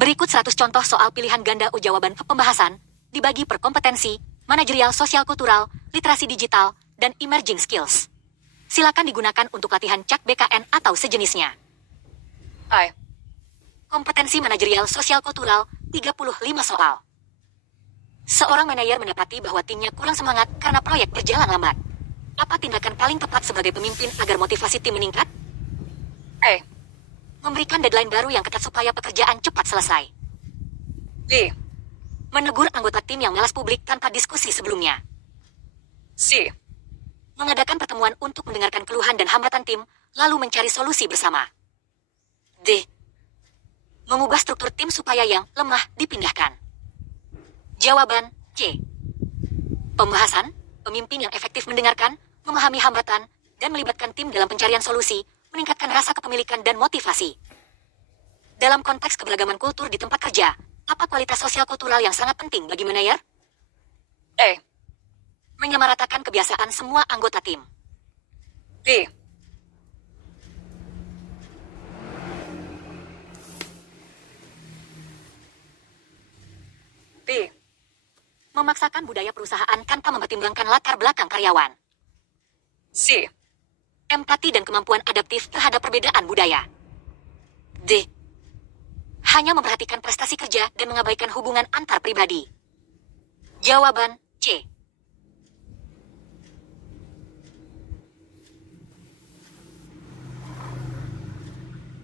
Berikut 100 contoh soal pilihan ganda jawaban pembahasan, dibagi per kompetensi, manajerial sosial kultural, literasi digital, dan emerging skills. Silakan digunakan untuk latihan CAK BKN atau sejenisnya. I. Kompetensi manajerial sosial kultural, 35 soal. Seorang manajer mendapati bahwa timnya kurang semangat karena proyek berjalan lambat. Apa tindakan paling tepat sebagai pemimpin agar motivasi tim meningkat? A. Memberikan deadline baru yang ketat supaya pekerjaan cepat selesai. B. Menegur anggota tim yang malas publik tanpa diskusi sebelumnya. C. Mengadakan pertemuan untuk mendengarkan keluhan dan hambatan tim, lalu mencari solusi bersama. D. Mengubah struktur tim supaya yang lemah dipindahkan. Jawaban C. Pembahasan, pemimpin yang efektif mendengarkan, memahami hambatan, dan melibatkan tim dalam pencarian solusi, meningkatkan rasa kepemilikan dan motivasi. Dalam konteks keberagaman kultur di tempat kerja, apa kualitas sosial kultural yang sangat penting bagi manajer? A. Menyamaratakan kebiasaan semua anggota tim. B. B. Memaksakan budaya perusahaan tanpa mempertimbangkan latar belakang karyawan. C. Empati dan kemampuan adaptif terhadap perbedaan budaya. D. Hanya memperhatikan prestasi kerja dan mengabaikan hubungan antar pribadi. Jawaban C.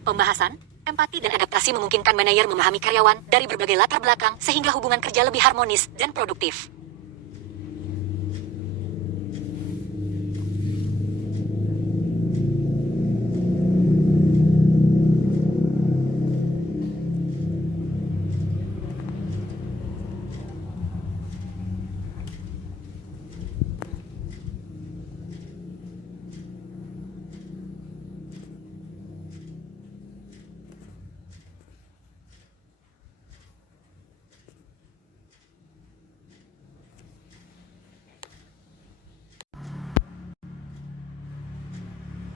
Pembahasan, empati dan adaptasi memungkinkan manajer memahami karyawan dari berbagai latar belakang sehingga hubungan kerja lebih harmonis dan produktif.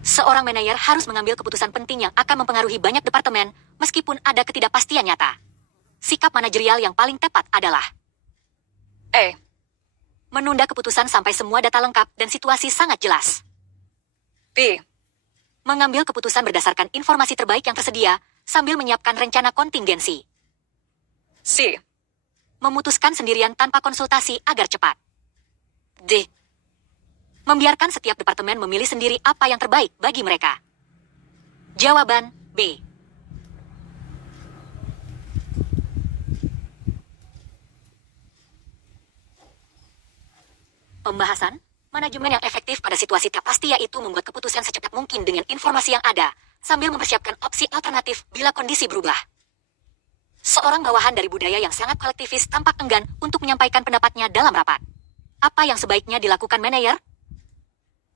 Seorang manajer harus mengambil keputusan penting yang akan mempengaruhi banyak departemen, meskipun ada ketidakpastian nyata. Sikap manajerial yang paling tepat adalah A. menunda keputusan sampai semua data lengkap dan situasi sangat jelas. B. Mengambil keputusan berdasarkan informasi terbaik yang tersedia, sambil menyiapkan rencana kontingensi. C. Memutuskan sendirian tanpa konsultasi agar cepat. D. Membiarkan setiap departemen memilih sendiri apa yang terbaik bagi mereka. Jawaban B. Pembahasan, manajemen yang efektif pada situasi tak pasti yaitu membuat keputusan secepat mungkin dengan informasi yang ada, sambil mempersiapkan opsi alternatif bila kondisi berubah. Seorang bawahan dari budaya yang sangat kolektivis tampak enggan untuk menyampaikan pendapatnya dalam rapat. Apa yang sebaiknya dilakukan manajer?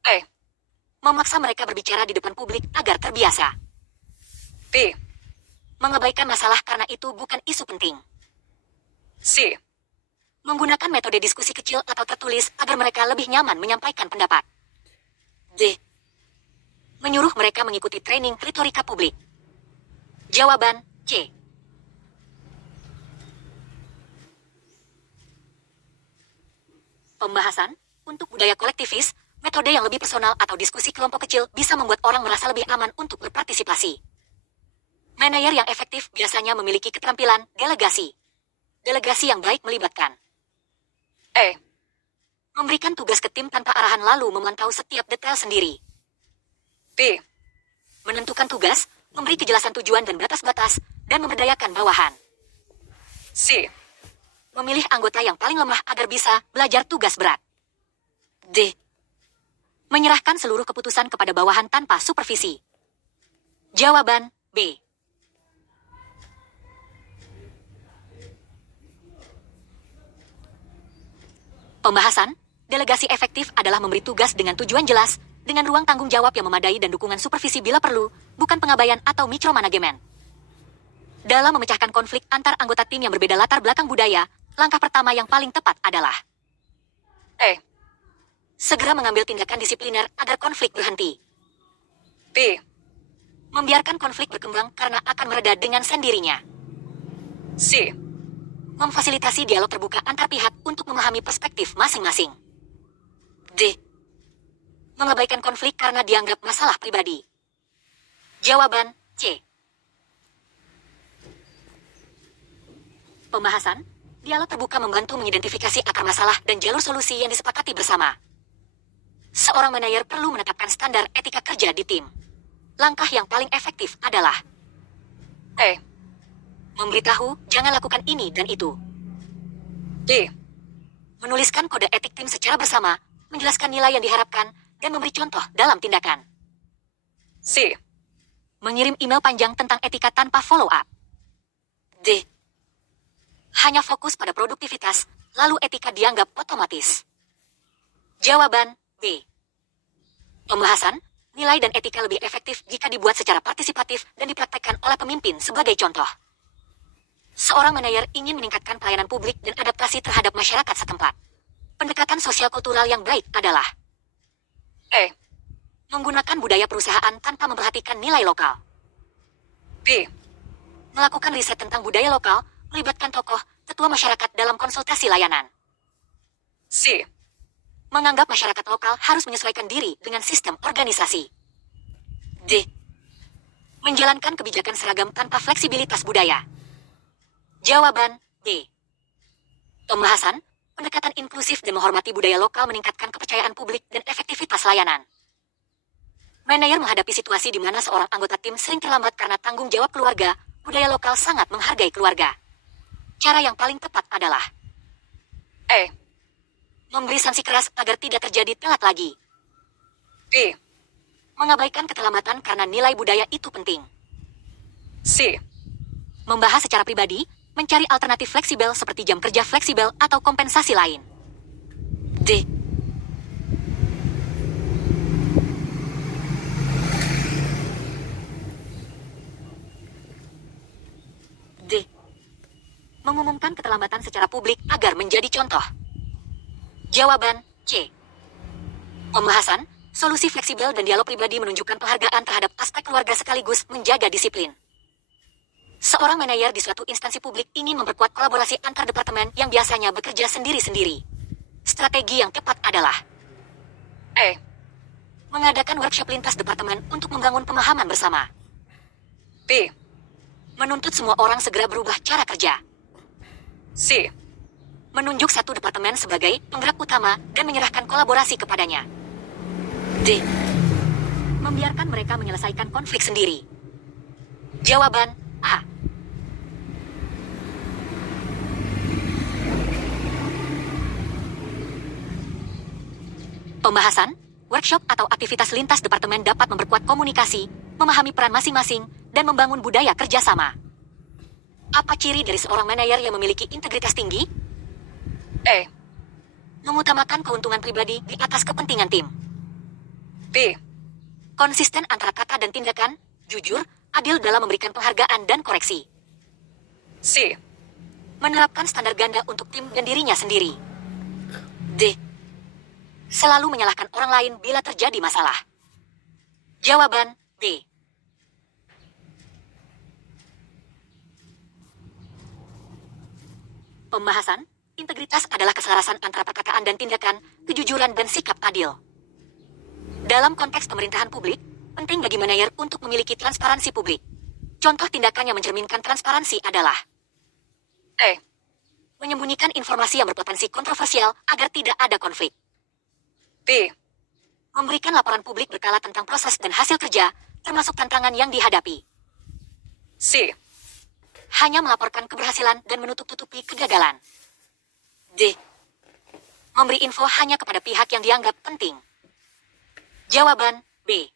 A. Memaksa mereka berbicara di depan publik agar terbiasa. B. Mengabaikan masalah karena itu bukan isu penting. C. Menggunakan metode diskusi kecil atau tertulis agar mereka lebih nyaman menyampaikan pendapat. D. Menyuruh mereka mengikuti training retorika publik. Jawaban C. Pembahasan, untuk budaya kolektivis, metode yang lebih personal atau diskusi kelompok kecil bisa membuat orang merasa lebih aman untuk berpartisipasi. Manajer yang efektif biasanya memiliki keterampilan delegasi. Delegasi yang baik melibatkan A. memberikan tugas ke tim tanpa arahan lalu memantau setiap detail sendiri. B. Menentukan tugas, memberi kejelasan tujuan dan batas-batas, dan memberdayakan bawahan. C. Memilih anggota yang paling lemah agar bisa belajar tugas berat. D. Menyerahkan seluruh keputusan kepada bawahan tanpa supervisi. Jawaban B. Pembahasan, delegasi efektif adalah memberi tugas dengan tujuan jelas, dengan ruang tanggung jawab yang memadai dan dukungan supervisi bila perlu, bukan pengabaian atau micromanajemen. Dalam memecahkan konflik antar anggota tim yang berbeda latar belakang budaya, langkah pertama yang paling tepat adalah A. segera mengambil tindakan disipliner agar konflik berhenti. B. Membiarkan konflik berkembang karena akan mereda dengan sendirinya. C. Memfasilitasi dialog terbuka antar pihak untuk memahami perspektif masing-masing. D. Mengabaikan konflik karena dianggap masalah pribadi. Jawaban C. Pembahasan, dialog terbuka membantu mengidentifikasi akar masalah dan jalur solusi yang disepakati bersama. Seorang manajer perlu menetapkan standar etika kerja di tim. Langkah yang paling efektif adalah A. memberitahu jangan lakukan ini dan itu. B. Menuliskan kode etik tim secara bersama, menjelaskan nilai yang diharapkan, dan memberi contoh dalam tindakan. C. Mengirim email panjang tentang etika tanpa follow-up. D. Hanya fokus pada produktivitas, lalu etika dianggap otomatis. Jawaban B. Pembahasan, nilai dan etika lebih efektif jika dibuat secara partisipatif dan dipraktekkan oleh pemimpin sebagai contoh. Seorang manajer ingin meningkatkan pelayanan publik dan adaptasi terhadap masyarakat setempat. Pendekatan sosial kultural yang baik adalah A. menggunakan budaya perusahaan tanpa memperhatikan nilai lokal. B. Melakukan riset tentang budaya lokal, melibatkan tokoh, tetua masyarakat dalam konsultasi layanan. C. Menganggap masyarakat lokal harus menyesuaikan diri dengan sistem organisasi. D. Menjalankan kebijakan seragam tanpa fleksibilitas budaya. Jawaban D. Pembahasan, pendekatan inklusif dan menghormati budaya lokal meningkatkan kepercayaan publik dan efektivitas layanan. Manajer menghadapi situasi di mana seorang anggota tim sering terlambat karena tanggung jawab keluarga, budaya lokal sangat menghargai keluarga. Cara yang paling tepat adalah A. memberi sanksi keras agar tidak terjadi telat lagi. B. Mengabaikan keterlambatan karena nilai budaya itu penting. C. Membahas secara pribadi, mencari alternatif fleksibel seperti jam kerja fleksibel atau kompensasi lain. D. D. Mengumumkan keterlambatan secara publik agar menjadi contoh. Jawaban C. Pembahasan, solusi fleksibel dan dialog pribadi menunjukkan penghargaan terhadap aspek keluarga sekaligus menjaga disiplin. Seorang manajer di suatu instansi publik ingin memperkuat kolaborasi antar departemen yang biasanya bekerja sendiri-sendiri. Strategi yang tepat adalah A. mengadakan workshop lintas departemen untuk membangun pemahaman bersama. B. Menuntut semua orang segera berubah cara kerja. C. Menunjuk satu departemen sebagai penggerak utama dan menyerahkan kolaborasi kepadanya. D. Membiarkan mereka menyelesaikan konflik sendiri. Jawaban A. Pembahasan, workshop atau aktivitas lintas departemen dapat memperkuat komunikasi, memahami peran masing-masing, dan membangun budaya kerjasama. Apa ciri dari seorang manajer yang memiliki integritas tinggi? A. Mengutamakan keuntungan pribadi di atas kepentingan tim. B. Konsisten antara kata dan tindakan, jujur, adil dalam memberikan penghargaan dan koreksi. C. Menerapkan standar ganda untuk tim dan dirinya sendiri. D. Selalu menyalahkan orang lain bila terjadi masalah. Jawaban D. Pembahasan, integritas adalah keselarasan antara perkataan dan tindakan, kejujuran dan sikap adil. Dalam konteks pemerintahan publik, penting bagi manajer untuk memiliki transparansi publik. Contoh tindakan yang mencerminkan transparansi adalah A. menyembunyikan informasi yang berpotensi kontroversial agar tidak ada konflik. B. Memberikan laporan publik berkala tentang proses dan hasil kerja, termasuk tantangan yang dihadapi. C. Hanya melaporkan keberhasilan dan menutup-tutupi kegagalan. D. Memberi info hanya kepada pihak yang dianggap penting. Jawaban B.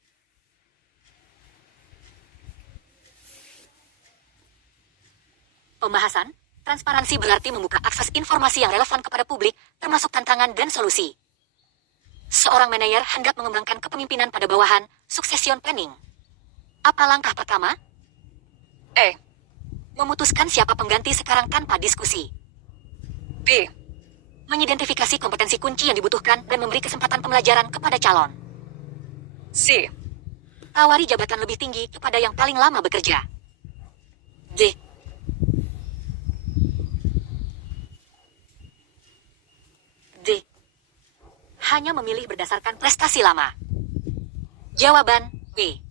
Pembahasan, transparansi berarti membuka akses informasi yang relevan kepada publik, termasuk tantangan dan solusi. Seorang manajer hendak mengembangkan kepemimpinan pada bawahan, succession planning. Apa langkah pertama? A. Memutuskan siapa pengganti sekarang tanpa diskusi. B. Mengidentifikasi kompetensi kunci yang dibutuhkan dan memberi kesempatan pembelajaran kepada calon. C. Tawari jabatan lebih tinggi kepada yang paling lama bekerja. D. hanya memilih berdasarkan prestasi lama. Jawaban B.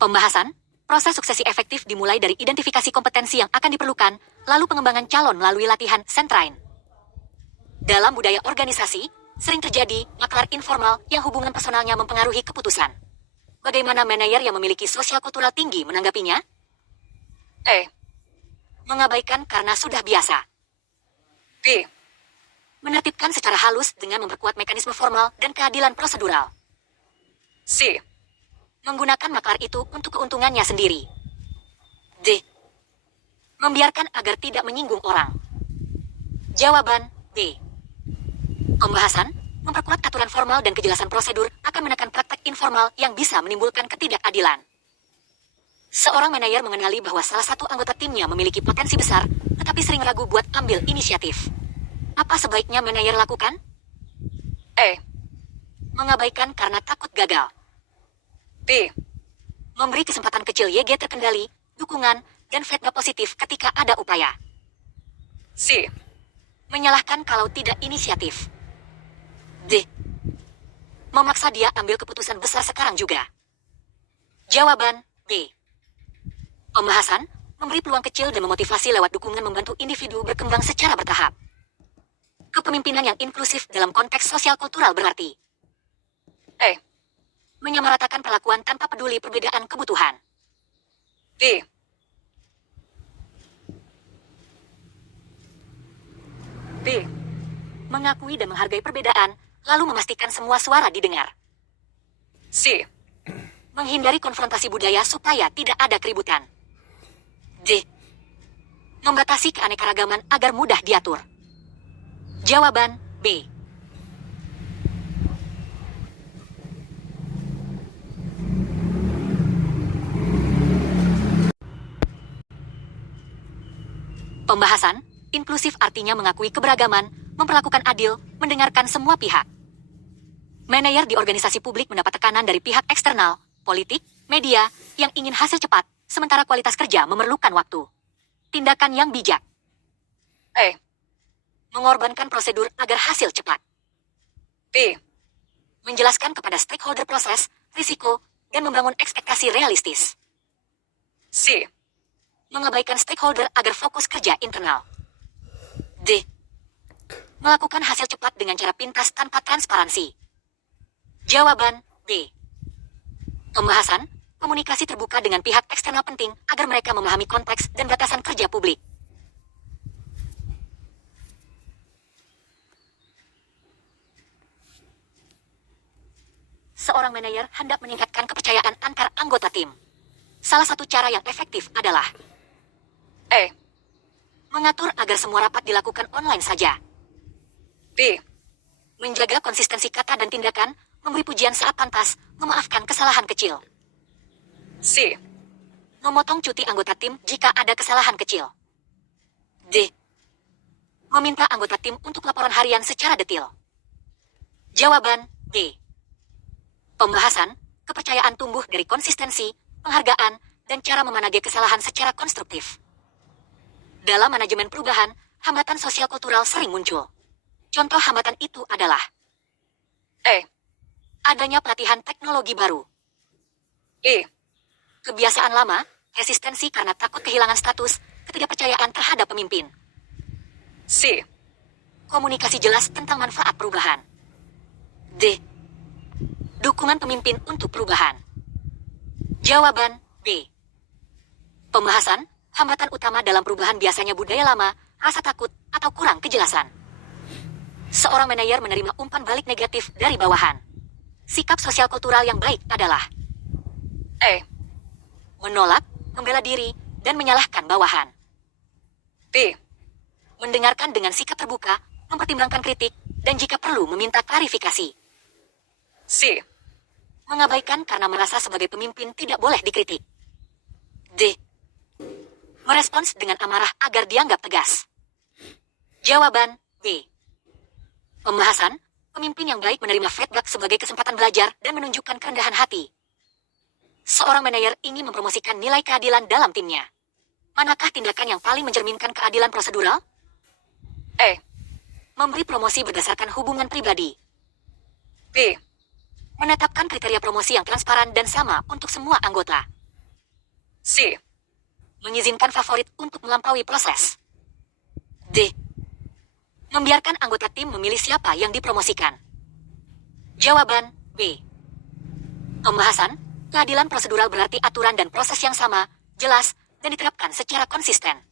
Pembahasan, proses suksesi efektif dimulai dari identifikasi kompetensi yang akan diperlukan, lalu pengembangan calon melalui latihan sentrain. Dalam budaya organisasi, sering terjadi maklar informal yang hubungan personalnya mempengaruhi keputusan. Bagaimana manajer yang memiliki sosial kultural tinggi menanggapinya? A. Mengabaikan karena sudah biasa. B. Menertibkan secara halus dengan memperkuat mekanisme formal dan keadilan prosedural. C. Menggunakan maklar itu untuk keuntungannya sendiri. D. Membiarkan agar tidak menyinggung orang. Jawaban D. Pembahasan, memperkuat aturan formal dan kejelasan prosedur akan menekan praktek informal yang bisa menimbulkan ketidakadilan. Seorang manajer mengenali bahwa salah satu anggota timnya memiliki potensi besar, tetapi sering ragu buat ambil inisiatif. Apa sebaiknya manajer lakukan? A. Mengabaikan karena takut gagal. B. Memberi kesempatan kecil YG terkendali, dukungan, dan feedback positif ketika ada upaya. C. Menyalahkan kalau tidak inisiatif. D. Memaksa dia ambil keputusan besar sekarang juga. Jawaban B. Pembahasan, memberi peluang kecil dan memotivasi lewat dukungan membantu individu berkembang secara bertahap. Kepemimpinan yang inklusif dalam konteks sosial kultural berarti A. menyamaratakan perlakuan tanpa peduli perbedaan kebutuhan. B. B. Mengakui dan menghargai perbedaan, lalu memastikan semua suara didengar. C. Menghindari konfrontasi budaya supaya tidak ada keributan. D. Membatasi keanekaragaman agar mudah diatur. Jawaban B. Pembahasan, inklusif artinya mengakui keberagaman, memperlakukan adil, mendengarkan semua pihak. Manajer di organisasi publik mendapat tekanan dari pihak eksternal, politik, media, yang ingin hasil cepat, sementara kualitas kerja memerlukan waktu. Tindakan yang bijak. A. Mengorbankan prosedur agar hasil cepat. B. Menjelaskan kepada stakeholder proses, risiko, dan membangun ekspektasi realistis. C. Mengabaikan stakeholder agar fokus kerja internal. D. Melakukan hasil cepat dengan cara pintas tanpa transparansi. Jawaban D. Pembahasan, komunikasi terbuka dengan pihak eksternal penting agar mereka memahami konteks dan batasan kerja publik. Seorang manajer hendak meningkatkan kepercayaan antar anggota tim. Salah satu cara yang efektif adalah A. mengatur agar semua rapat dilakukan online saja. B. Menjaga konsistensi kata dan tindakan, memberi pujian saat pantas, memaafkan kesalahan kecil. C. Memotong cuti anggota tim jika ada kesalahan kecil. D. Meminta anggota tim untuk laporan harian secara detail. Jawaban D. Pembahasan, kepercayaan tumbuh dari konsistensi, penghargaan, dan cara memanage kesalahan secara konstruktif. Dalam manajemen perubahan, hambatan sosial kultural sering muncul. Contoh hambatan itu adalah A. adanya pelatihan teknologi baru. E. Kebiasaan lama, resistensi karena takut kehilangan status, ketidakpercayaan terhadap pemimpin. C. Komunikasi jelas tentang manfaat perubahan. D. Dukungan pemimpin untuk perubahan. Jawaban B. Pembahasan, hambatan utama dalam perubahan biasanya budaya lama, rasa takut, atau kurang kejelasan. Seorang manajer menerima umpan balik negatif dari bawahan. Sikap sosial kultural yang baik adalah A. menolak, membela diri, dan menyalahkan bawahan. B. Mendengarkan dengan sikap terbuka, mempertimbangkan kritik, dan jika perlu meminta klarifikasi. C. Mengabaikan karena merasa sebagai pemimpin tidak boleh dikritik. D. Merespons dengan amarah agar dianggap tegas. Jawaban B. Pembahasan, Pemimpin yang baik menerima feedback sebagai kesempatan belajar dan menunjukkan kerendahan hati. Seorang manajer ingin mempromosikan nilai keadilan dalam timnya. Manakah tindakan yang paling mencerminkan keadilan prosedural? A. Memberi promosi berdasarkan hubungan pribadi. B. Menetapkan kriteria promosi yang transparan dan sama untuk semua anggota. C. Mengizinkan favorit untuk melampaui proses. D. Membiarkan anggota tim memilih siapa yang dipromosikan. Jawaban B. Pembahasan, keadilan prosedural berarti aturan dan proses yang sama, jelas, dan diterapkan secara konsisten.